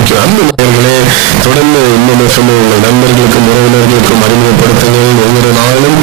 Thank you. அன்பு நேயர்களே, தொடர்ந்து இன்னும் உங்கள் நண்பர்களுக்கும் உறவினர்களுக்கும் அறிமுகப்படுத்துங்கள். ஒவ்வொரு நாளும்